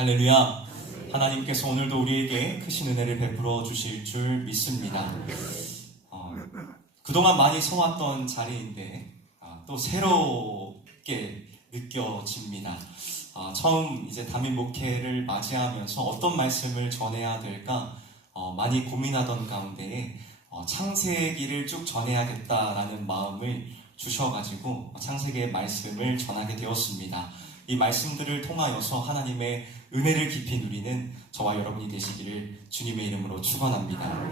할렐루야. 하나님께서 오늘도 우리에게 크신 은혜를 베풀어 주실 줄 믿습니다. 그동안 많이 서왔던 자리인데 또 새롭게 느껴집니다. 처음 이제 담임 목회를 맞이하면서 어떤 말씀을 전해야 될까 많이 고민하던 가운데에 창세기를 쭉 전해야겠다라는 마음을 주셔가지고 창세기의 말씀을 전하게 되었습니다. 이 말씀들을 통하여서 하나님의 은혜를 깊이 누리는 저와 여러분이 되시기를 주님의 이름으로 축원합니다.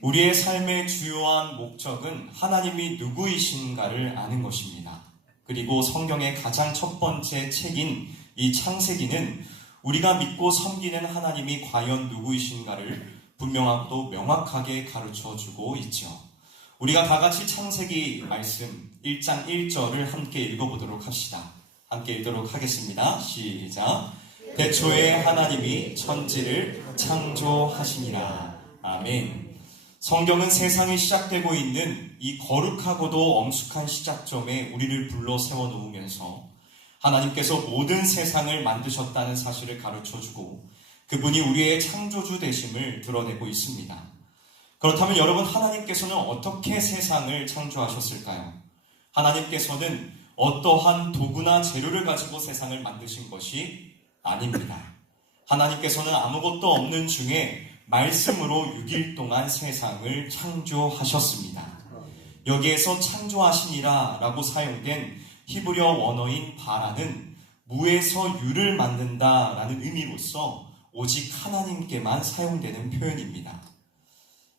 우리의 삶의 주요한 목적은 하나님이 누구이신가를 아는 것입니다. 그리고 성경의 가장 첫 번째 책인 이 창세기는 우리가 믿고 섬기는 하나님이 과연 누구이신가를 분명하고 명확하게 가르쳐주고 있죠. 우리가 다 같이 창세기 말씀 1장 1절을 함께 읽어보도록 합시다. 함께 읽도록 하겠습니다. 시작. 태초에 하나님이 천지를 창조하시니라. 아멘. 성경은 세상이 시작되고 있는 이 거룩하고도 엄숙한 시작점에 우리를 불러 세워놓으면서 하나님께서 모든 세상을 만드셨다는 사실을 가르쳐주고 그분이 우리의 창조주 되심을 드러내고 있습니다. 그렇다면 여러분, 하나님께서는 어떻게 세상을 창조하셨을까요? 하나님께서는 어떠한 도구나 재료를 가지고 세상을 만드신 것이 아닙니다. 하나님께서는 아무것도 없는 중에 말씀으로 6일 동안 세상을 창조하셨습니다. 여기에서 창조하시니라 라고 사용된 히브리어 원어인 바라는 무에서 유를 만든다 라는 의미로서 오직 하나님께만 사용되는 표현입니다.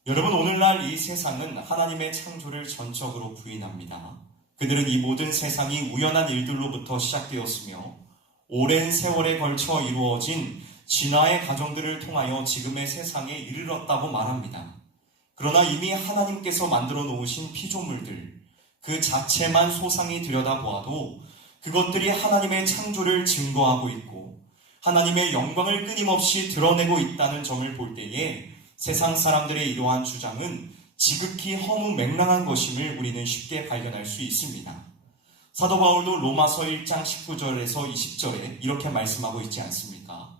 여러분, 오늘날 이 세상은 하나님의 창조를 전적으로 부인합니다. 그들은 이 모든 세상이 우연한 일들로부터 시작되었으며 오랜 세월에 걸쳐 이루어진 진화의 과정들을 통하여 지금의 세상에 이르렀다고 말합니다. 그러나 이미 하나님께서 만들어 놓으신 피조물들, 그 자체만 소상히 들여다보아도 그것들이 하나님의 창조를 증거하고 있고 하나님의 영광을 끊임없이 드러내고 있다는 점을 볼 때에 세상 사람들의 이러한 주장은 지극히 허무맹랑한 것임을 우리는 쉽게 발견할 수 있습니다. 사도 바울도 로마서 1장 19절에서 20절에 이렇게 말씀하고 있지 않습니까?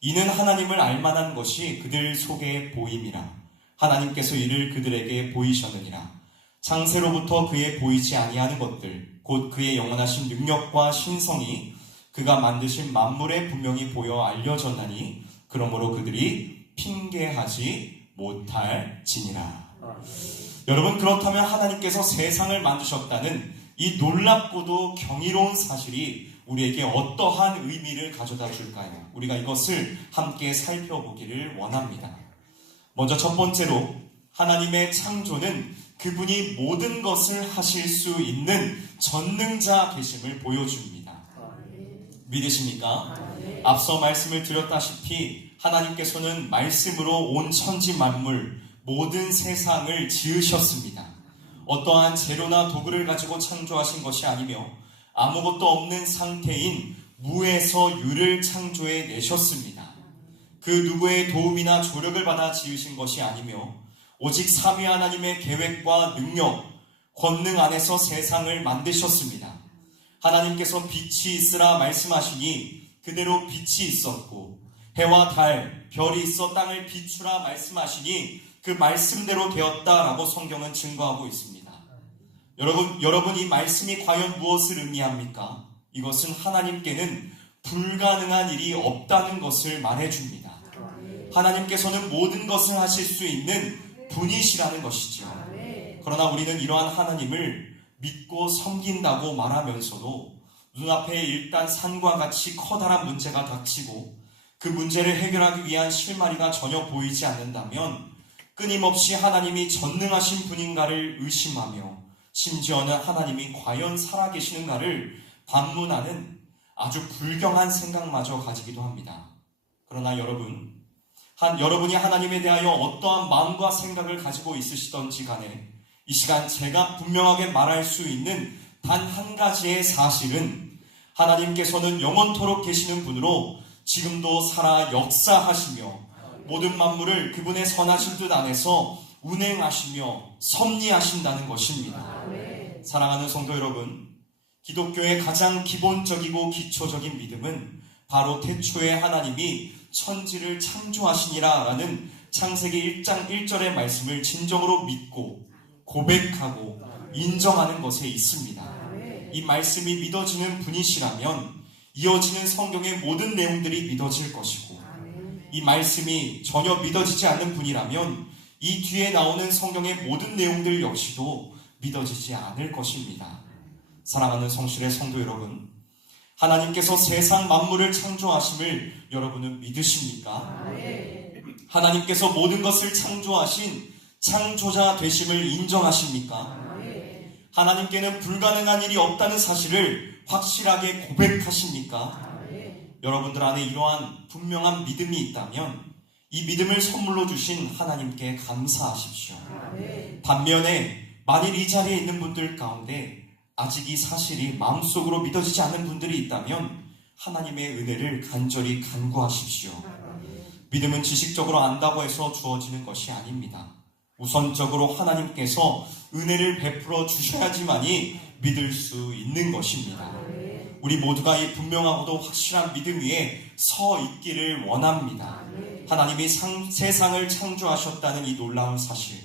이는 하나님을 알만한 것이 그들 속에 보임이라. 하나님께서 이를 그들에게 보이셨느니라. 창세로부터 그의 보이지 아니하는 것들, 곧 그의 영원하신 능력과 신성이 그가 만드신 만물에 분명히 보여 알려졌나니 그러므로 그들이 핑계하지 못할지니라. 여러분, 그렇다면 하나님께서 세상을 만드셨다는 이 놀랍고도 경이로운 사실이 우리에게 어떠한 의미를 가져다 줄까요? 우리가 이것을 함께 살펴보기를 원합니다. 먼저 첫 번째로 하나님의 창조는 그분이 모든 것을 하실 수 있는 전능자 계심을 보여줍니다. 믿으십니까? 앞서 말씀을 드렸다시피 하나님께서는 말씀으로 온 천지 만물, 모든 세상을 지으셨습니다. 어떠한 재료나 도구를 가지고 창조하신 것이 아니며 아무것도 없는 상태인 무에서 유를 창조해 내셨습니다. 그 누구의 도움이나 조력을 받아 지으신 것이 아니며 오직 삼위 하나님의 계획과 능력, 권능 안에서 세상을 만드셨습니다. 하나님께서 빛이 있으라 말씀하시니 그대로 빛이 있었고 해와 달, 별이 있어 땅을 비추라 말씀하시니 그 말씀대로 되었다라고 성경은 증거하고 있습니다. 여러분, 이 말씀이 과연 무엇을 의미합니까? 이것은 하나님께는 불가능한 일이 없다는 것을 말해줍니다. 하나님께서는 모든 것을 하실 수 있는 분이시라는 것이죠. 그러나 우리는 이러한 하나님을 믿고 섬긴다고 말하면서도 눈앞에 일단 산과 같이 커다란 문제가 닥치고 그 문제를 해결하기 위한 실마리가 전혀 보이지 않는다면 끊임없이 하나님이 전능하신 분인가를 의심하며 심지어는 하나님이 과연 살아계시는가를 반문하는 아주 불경한 생각마저 가지기도 합니다. 그러나 여러분이 하나님에 대하여 어떠한 마음과 생각을 가지고 있으시던지 간에 이 시간 제가 분명하게 말할 수 있는 단 한 가지의 사실은 하나님께서는 영원토록 계시는 분으로 지금도 살아 역사하시며 모든 만물을 그분의 선하신 뜻 안에서 운행하시며 섭리하신다는 것입니다. 사랑하는 성도 여러분, 기독교의 가장 기본적이고 기초적인 믿음은 바로 태초에 하나님이 천지를 창조하시니라 라는 창세기 1장 1절의 말씀을 진정으로 믿고 고백하고 인정하는 것에 있습니다. 이 말씀이 믿어지는 분이시라면 이어지는 성경의 모든 내용들이 믿어질 것이고, 이 말씀이 전혀 믿어지지 않는 분이라면 이 뒤에 나오는 성경의 모든 내용들 역시도 믿어지지 않을 것입니다. 사랑하는 성실의 성도 여러분, 하나님께서 세상 만물을 창조하심을 여러분은 믿으십니까? 하나님께서 모든 것을 창조하신 창조자 되심을 인정하십니까? 하나님께는 불가능한 일이 없다는 사실을 확실하게 고백하십니까? 여러분들 안에 이러한 분명한 믿음이 있다면 이 믿음을 선물로 주신 하나님께 감사하십시오. 반면에 만일 이 자리에 있는 분들 가운데 아직 이 사실이 마음속으로 믿어지지 않는 분들이 있다면 하나님의 은혜를 간절히 간구하십시오. 믿음은 지식적으로 안다고 해서 주어지는 것이 아닙니다. 우선적으로 하나님께서 은혜를 베풀어 주셔야지만이 믿을 수 있는 것입니다. 우리 모두가 이 분명하고도 확실한 믿음 위에 서 있기를 원합니다. 하나님이 세상을 창조하셨다는 이 놀라운 사실,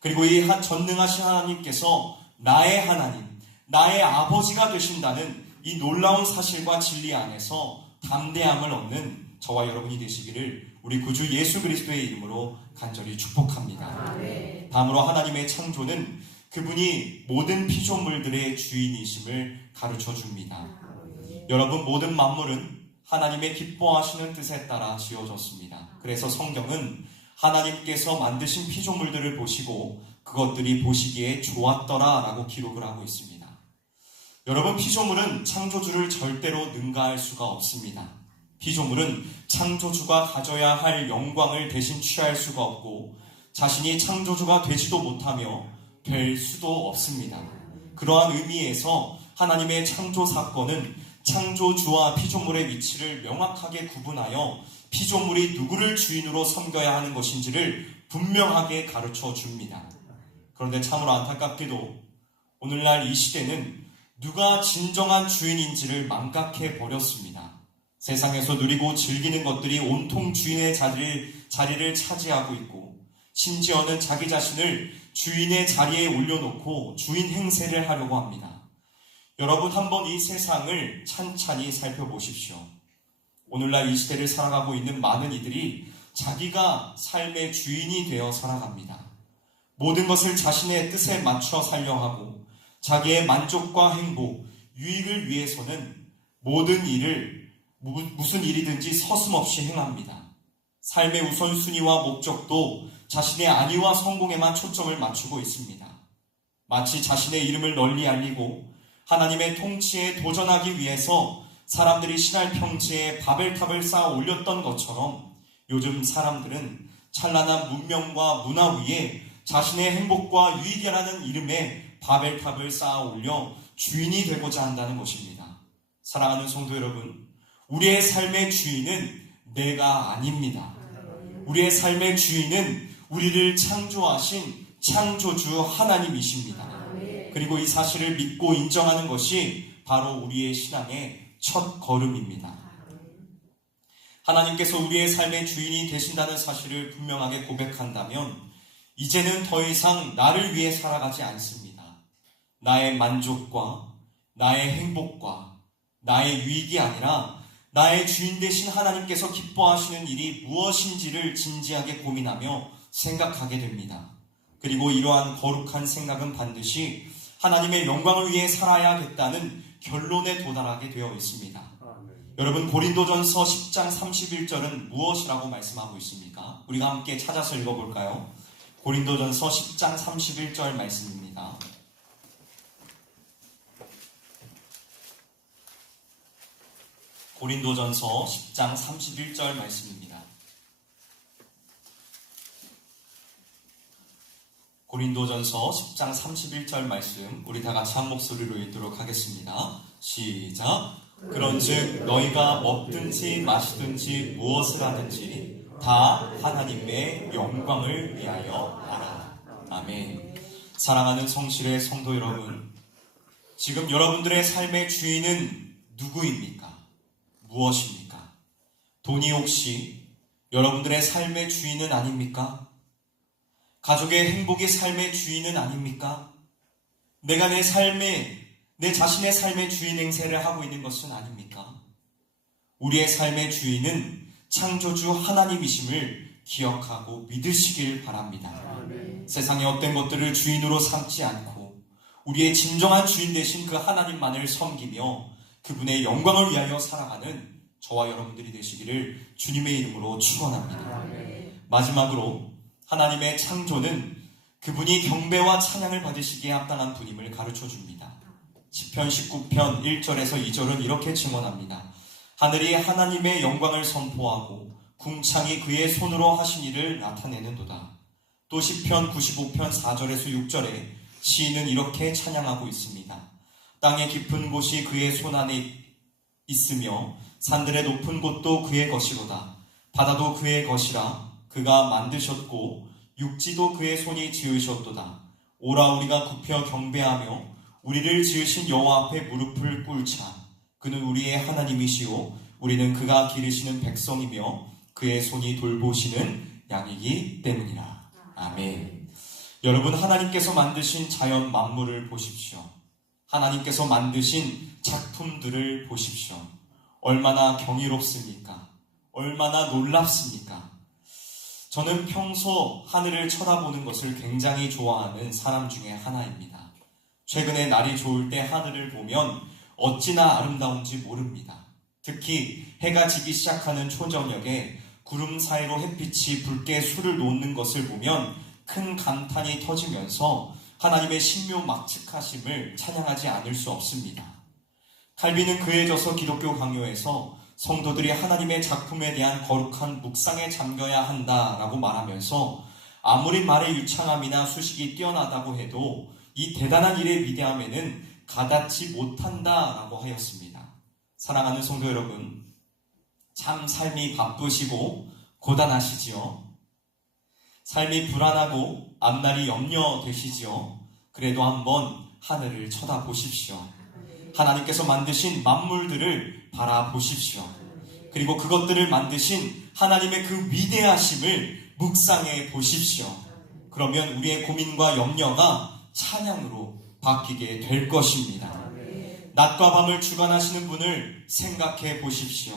그리고 이 전능하신 하나님께서 나의 하나님, 나의 아버지가 되신다는 이 놀라운 사실과 진리 안에서 담대함을 얻는 저와 여러분이 되시기를 우리 구주 예수 그리스도의 이름으로 간절히 축복합니다. 다음으로 하나님의 창조는 그분이 모든 피조물들의 주인이심을 가르쳐 줍니다. 여러분, 모든 만물은 하나님의 기뻐하시는 뜻에 따라 지어졌습니다. 그래서 성경은 하나님께서 만드신 피조물들을 보시고 그것들이 보시기에 좋았더라 라고 기록을 하고 있습니다. 여러분, 피조물은 창조주를 절대로 능가할 수가 없습니다. 피조물은 창조주가 가져야 할 영광을 대신 취할 수가 없고 자신이 창조주가 되지도 못하며 될 수도 없습니다. 그러한 의미에서 하나님의 창조 사건은 창조주와 피조물의 위치를 명확하게 구분하여 피조물이 누구를 주인으로 섬겨야 하는 것인지를 분명하게 가르쳐 줍니다. 그런데 참으로 안타깝게도 오늘날 이 시대는 누가 진정한 주인인지를 망각해 버렸습니다. 세상에서 누리고 즐기는 것들이 온통 주인의 자리를 차지하고 있고, 심지어는 자기 자신을 주인의 자리에 올려놓고 주인 행세를 하려고 합니다. 여러분, 한번 이 세상을 찬찬히 살펴보십시오. 오늘날 이 시대를 살아가고 있는 많은 이들이 자기가 삶의 주인이 되어 살아갑니다. 모든 것을 자신의 뜻에 맞춰 살려 하고 자기의 만족과 행복, 유익을 위해서는 모든 일을 무슨 일이든지 서슴없이 행합니다. 삶의 우선순위와 목적도 자신의 안위와 성공에만 초점을 맞추고 있습니다. 마치 자신의 이름을 널리 알리고 하나님의 통치에 도전하기 위해서 사람들이 신할 평지에 바벨탑을 쌓아 올렸던 것처럼 요즘 사람들은 찬란한 문명과 문화 위에 자신의 행복과 유익이라는 이름의 바벨탑을 쌓아 올려 주인이 되고자 한다는 것입니다. 사랑하는 성도 여러분, 우리의 삶의 주인은 내가 아닙니다. 우리의 삶의 주인은 우리를 창조하신 창조주 하나님이십니다. 그리고 이 사실을 믿고 인정하는 것이 바로 우리의 신앙의 첫 걸음입니다. 하나님께서 우리의 삶의 주인이 되신다는 사실을 분명하게 고백한다면 이제는 더 이상 나를 위해 살아가지 않습니다. 나의 만족과 나의 행복과 나의 유익이 아니라 나의 주인 되신 하나님께서 기뻐하시는 일이 무엇인지를 진지하게 고민하며 생각하게 됩니다. 그리고 이러한 거룩한 생각은 반드시 하나님의 영광을 위해 살아야겠다는 결론에 도달하게 되어 있습니다. 여러분, 고린도전서 10장 31절은 무엇이라고 말씀하고 있습니까? 우리가 함께 찾아서 읽어볼까요? 고린도전서 10장 31절 말씀입니다. 고린도전서 10장 31절 말씀입니다. 고린도전서 10장 31절 말씀 우리 다 같이 한 목소리로 읽도록 하겠습니다. 시작. 그런즉 너희가 먹든지 마시든지 무엇을 하든지 다 하나님의 영광을 위하여 하라. 아멘. 사랑하는 성실의 성도 여러분, 지금 여러분들의 삶의 주인은 누구입니까? 무엇입니까? 돈이 혹시 여러분들의 삶의 주인은 아닙니까? 가족의 행복이 삶의 주인은 아닙니까? 내가 내 자신의 삶의 주인 행세를 하고 있는 것은 아닙니까? 우리의 삶의 주인은 창조주 하나님이심을 기억하고 믿으시길 바랍니다. 세상의 어떤 것들을 주인으로 삼지 않고 우리의 진정한 주인 되신 그 하나님만을 섬기며 그분의 영광을 위하여 살아가는 저와 여러분들이 되시기를 주님의 이름으로 축원합니다. 마지막으로 하나님의 창조는 그분이 경배와 찬양을 받으시기에 합당한 분임을 가르쳐 줍니다. 시편 19편 1절에서 2절은 이렇게 증언합니다. 하늘이 하나님의 영광을 선포하고 궁창이 그의 손으로 하신 일을 나타내는도다. 또 시편 95편 4절에서 6절에 시인은 이렇게 찬양하고 있습니다. 땅의 깊은 곳이 그의 손 안에 있으며 산들의 높은 곳도 그의 것이로다. 바다도 그의 것이라 그가 만드셨고 육지도 그의 손이 지으셨도다. 오라 우리가 굽혀 경배하며 우리를 지으신 여호와 앞에 무릎을 꿇자. 그는 우리의 하나님이시오 우리는 그가 기르시는 백성이며 그의 손이 돌보시는 양이기 때문이라. 아멘. 여러분, 하나님께서 만드신 자연 만물을 보십시오. 하나님께서 만드신 작품들을 보십시오. 얼마나 경이롭습니까? 얼마나 놀랍습니까? 저는 평소 하늘을 쳐다보는 것을 굉장히 좋아하는 사람 중에 하나입니다. 최근에 날이 좋을 때 하늘을 보면 어찌나 아름다운지 모릅니다. 특히 해가 지기 시작하는 초저녁에 구름 사이로 햇빛이 붉게 술을 놓는 것을 보면 큰 감탄이 터지면서 하나님의 신묘막측하심을 찬양하지 않을 수 없습니다. 칼빈은 그에 져서 기독교 강요에서 성도들이 하나님의 작품에 대한 거룩한 묵상에 잠겨야 한다라고 말하면서 아무리 말의 유창함이나 수식이 뛰어나다고 해도 이 대단한 일의 위대함에는 가닿지 못한다라고 하였습니다. 사랑하는 성도 여러분, 참 삶이 바쁘시고 고단하시지요? 삶이 불안하고 앞날이 염려되시지요? 그래도 한번 하늘을 쳐다보십시오. 하나님께서 만드신 만물들을 바라보십시오. 그리고 그것들을 만드신 하나님의 그 위대하심을 묵상해 보십시오. 그러면 우리의 고민과 염려가 찬양으로 바뀌게 될 것입니다. 낮과 밤을 주관하시는 분을 생각해 보십시오.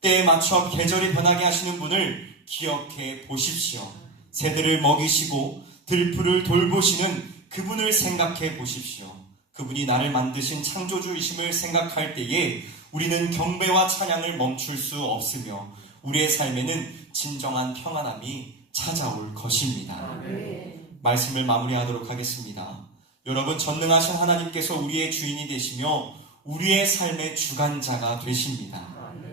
때에 맞춰 계절이 변하게 하시는 분을 기억해 보십시오. 새들을 먹이시고 들풀을 돌보시는 그분을 생각해 보십시오. 그분이 나를 만드신 창조주이심을 생각할 때에 우리는 경배와 찬양을 멈출 수 없으며 우리의 삶에는 진정한 평안함이 찾아올 것입니다. 말씀을 마무리하도록 하겠습니다. 여러분, 전능하신 하나님께서 우리의 주인이 되시며 우리의 삶의 주관자가 되십니다.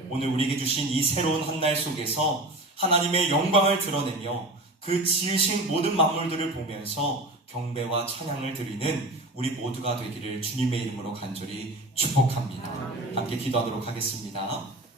오늘 우리에게 주신 이 새로운 한날 속에서 하나님의 영광을 드러내며 그 지으신 모든 만물들을 보면서 경배와 찬양을 드리는 우리 모두가 되기를 주님의 이름으로 간절히 축복합니다. 함께 기도하도록 하겠습니다.